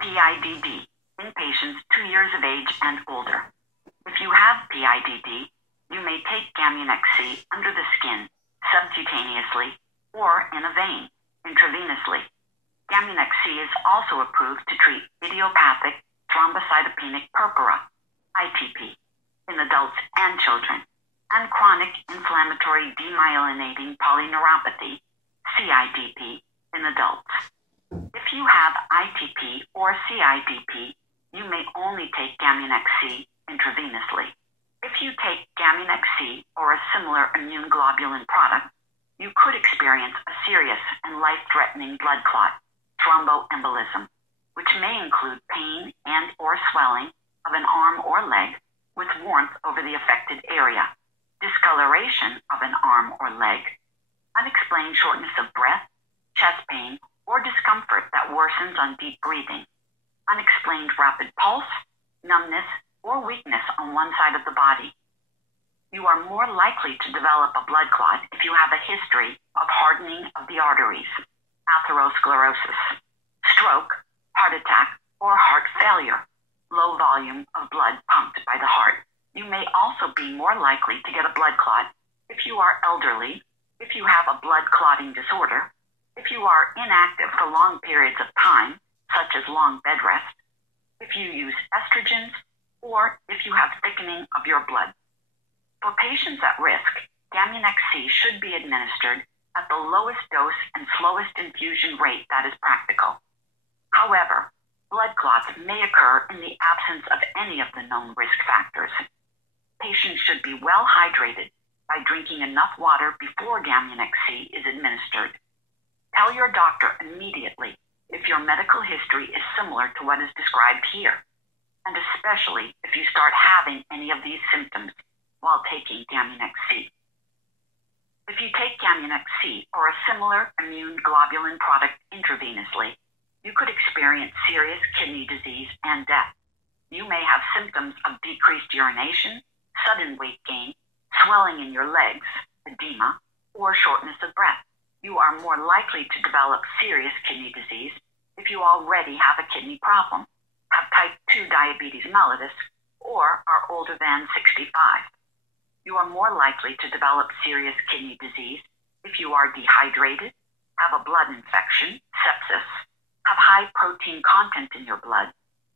PIDD in patients 2 years of age and older. If you have PIDD, you may take Gamunex C under the skin, subcutaneously, or in a vein, intravenously. Gamunex C is also approved to treat idiopathic thrombocytopenic purpura, ITP, in adults and children, and chronic inflammatory demyelinating polyneuropathy, CIDP, in adults. If you have ITP or CIDP, you may only take Gamunex C intravenously. If you take Gamunex C or a similar immune globulin product, you could experience a serious and life-threatening blood clot, thromboembolism, which may include pain and or swelling of an arm or leg with warmth over the affected area, discoloration of an arm or leg, unexplained shortness of breath, chest pain, or discomfort that worsens on deep breathing, unexplained rapid pulse, numbness, or weakness on one side of the body. You are more likely to develop a blood clot if you have a history of hardening of the arteries, atherosclerosis, stroke, heart attack, or heart failure, low volume of blood pumped by the heart. You may also be more likely to get a blood clot if you are elderly, if you have a blood clotting disorder, if you are inactive for long periods of time, such as long bed rest, if you use estrogens, or if you have thickening of your blood. For patients at risk, Gamunex C should be administered at the lowest dose and slowest infusion rate that is practical. However, blood clots may occur in the absence of any of the known risk factors. Patients should be well hydrated by drinking enough water before Gamunex C is administered. Tell your doctor immediately if your medical history is similar to what is described here, and especially if you start having any of these symptoms while taking Gamunex C. If you take Gamunex C or a similar immune globulin product intravenously, you could experience serious kidney disease and death. You may have symptoms of decreased urination, sudden weight gain, swelling in your legs, edema, or shortness of breath. You are more likely to develop serious kidney disease if you already have a kidney problem, have type 2 diabetes mellitus, or are older than 65. You are more likely to develop serious kidney disease if you are dehydrated, have a blood infection, sepsis, have high protein content in your blood,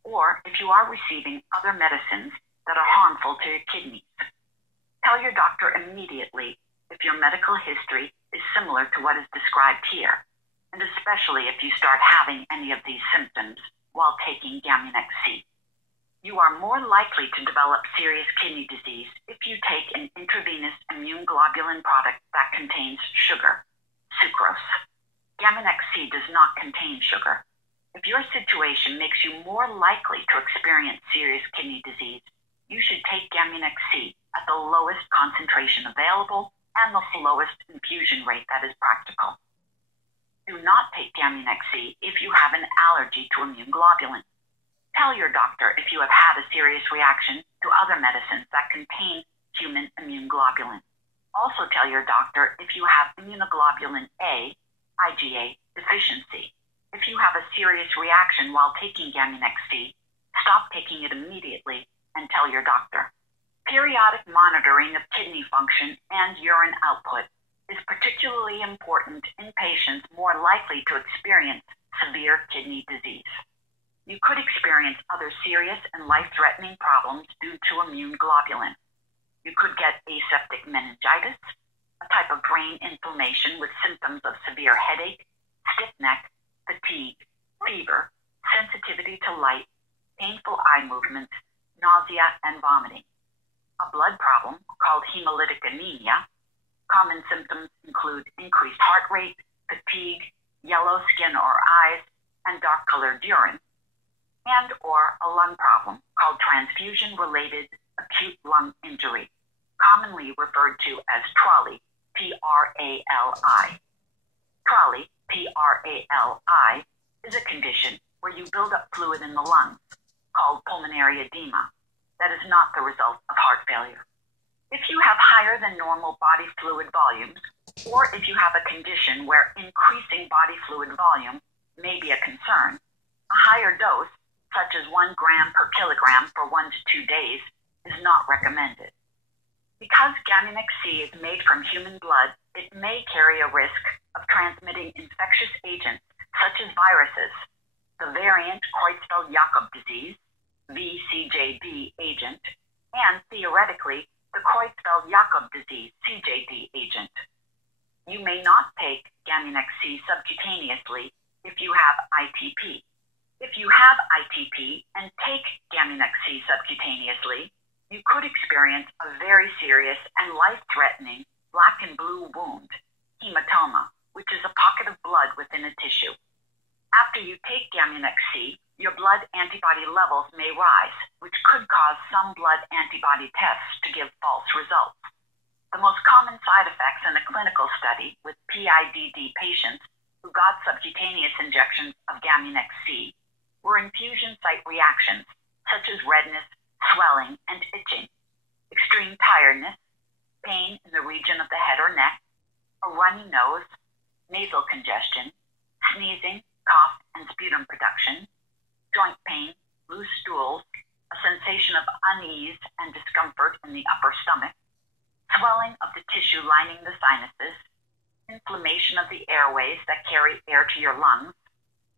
or if you are receiving other medicines that are harmful to your kidneys. Tell your doctor immediately if your medical history is similar to what is described here, and especially if you start having any of these symptoms while taking Gamunex C. You are more likely to develop serious kidney disease if you take an intravenous immune globulin product that contains sugar, sucrose. Gamunex C does not contain sugar. If your situation makes you more likely to experience serious kidney disease, you should take Gamunex C at the lowest concentration available and the slowest infusion rate that is practical. Do not take Gamunex C if you have an allergy to immune globulin. Tell your doctor if you have had a serious reaction to other medicines that contain human immune globulin. Also tell your doctor if you have immunoglobulin A, IgA, deficiency. If you have a serious reaction while taking Gamunex C, stop taking it immediately and tell your doctor. Periodic monitoring of kidney function and urine output is particularly important in patients more likely to experience severe kidney disease. You could experience other serious and life-threatening problems due to immune globulin. You could get aseptic meningitis, a type of brain inflammation with symptoms of severe headache, stiff neck, fatigue, fever, sensitivity to light, painful eye movements, nausea, and vomiting. A blood problem called hemolytic anemia. Common symptoms include increased heart rate, fatigue, yellow skin or eyes, and dark-colored urine, and or a lung problem called transfusion-related acute lung injury, commonly referred to as TRALI, P-R-A-L-I. TRALI, P-R-A-L-I, is a condition where you build up fluid in the lungs, called pulmonary edema, that is not the result of heart failure. If you have higher than normal body fluid volumes, or if you have a condition where increasing body fluid volume may be a concern, A higher dose, such as 1 gram per kilogram for 1 to 2 days, is not recommended. Because Gamunex C is made from human blood, it may carry a risk of transmitting infectious agents such as viruses, the variant Creutzfeldt-Jakob disease, VCJD agent, and theoretically, the Creutzfeldt-Jakob disease, CJD agent. You may not take Gamunex C subcutaneously if you have ITP. If you have ITP and take Gamunex C subcutaneously, you could experience a very serious and life-threatening black and blue wound, hematoma, which is a pocket of blood within a tissue. After you take Gamunex C, your blood antibody levels may rise, which could cause some blood antibody tests to give false results. The most common side effects in a clinical study with PIDD patients who got subcutaneous injections of Gamunex C were infusion site reactions such as redness, swelling, and itching, extreme tiredness, pain in the region of the head or neck, a runny nose, nasal congestion, sneezing, cough, and sputum production, joint pain, loose stools, a sensation of unease and discomfort in the upper stomach, swelling of the tissue lining the sinuses, inflammation of the airways that carry air to your lungs,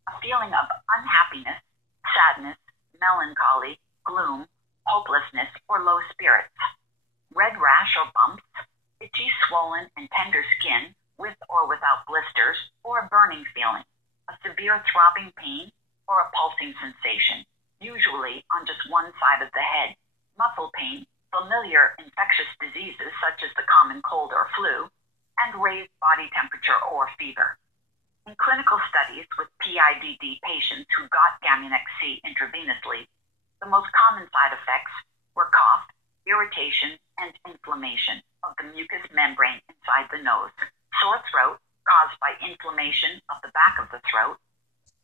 a feeling of unhappiness, sadness, melancholy, gloom, hopelessness, or low spirits, red rash or bumps, itchy, swollen, and tender skin with or without blisters, or a burning feeling, a severe throbbing pain, or a pulsing sensation, usually on just one side of the head, muscle pain, familiar infectious diseases such as the common cold or flu, and raised body temperature or fever. In clinical studies with PIDD patients who got Gamunex C intravenously, the most common side effects were cough, irritation, and inflammation of the mucous membrane inside the nose, sore throat caused by inflammation of the back of the throat,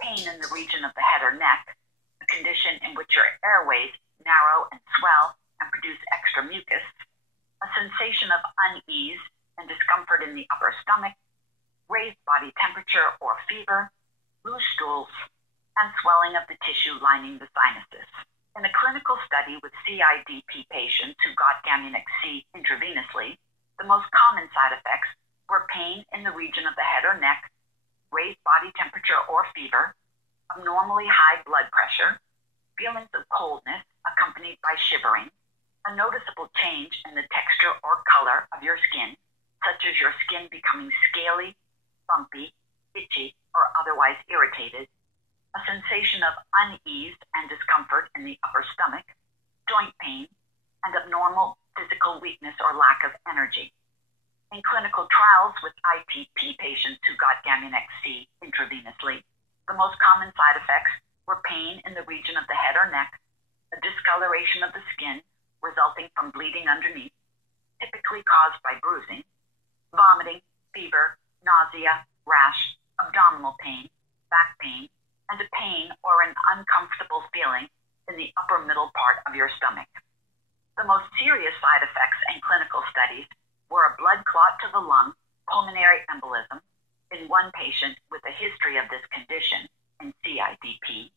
pain in the region of the head or neck, a condition in which your airways narrow and swell and produce extra mucus, a sensation of unease and discomfort in the upper stomach, raised body temperature or fever, loose stools, and swelling of the tissue lining the sinuses. In a clinical study with CIDP patients who got Gamunex C intravenously, the most common side effects were pain in the region of the head or neck, raised body temperature or fever, abnormally high blood pressure, feelings of coldness accompanied by shivering, a noticeable change in the texture or color of your skin, such as your skin becoming scaly, bumpy, itchy, or otherwise irritated, a sensation of unease and discomfort in the upper stomach, joint pain, and abnormal physical weakness or lack of energy. In clinical trials with ITP patients who got Gamunex C intravenously, the most common side effects were pain in the region of the head or neck, a discoloration of the skin resulting from bleeding underneath, typically caused by bruising, vomiting, fever, nausea, rash, abdominal pain, back pain, and a pain or an uncomfortable feeling in the upper middle part of your stomach. The most serious side effects in clinical studies were a blood clot to the lung, pulmonary embolism, in one patient with a history of this condition in CIDP,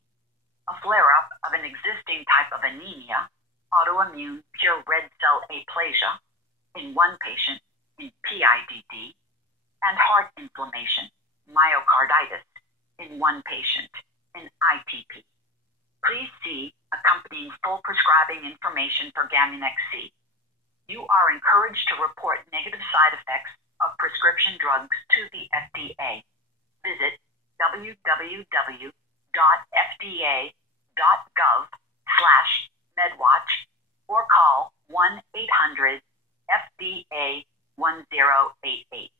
a flare-up of an existing type of anemia, autoimmune pure red cell aplasia, in one patient in PIDD, and heart inflammation, myocarditis, in one patient in ITP. Please see accompanying full prescribing information for Gamunex C. You are encouraged to report negative side effects of prescription drugs to the FDA. Visit www.fda.gov/medwatch or call 1-800-FDA-1088.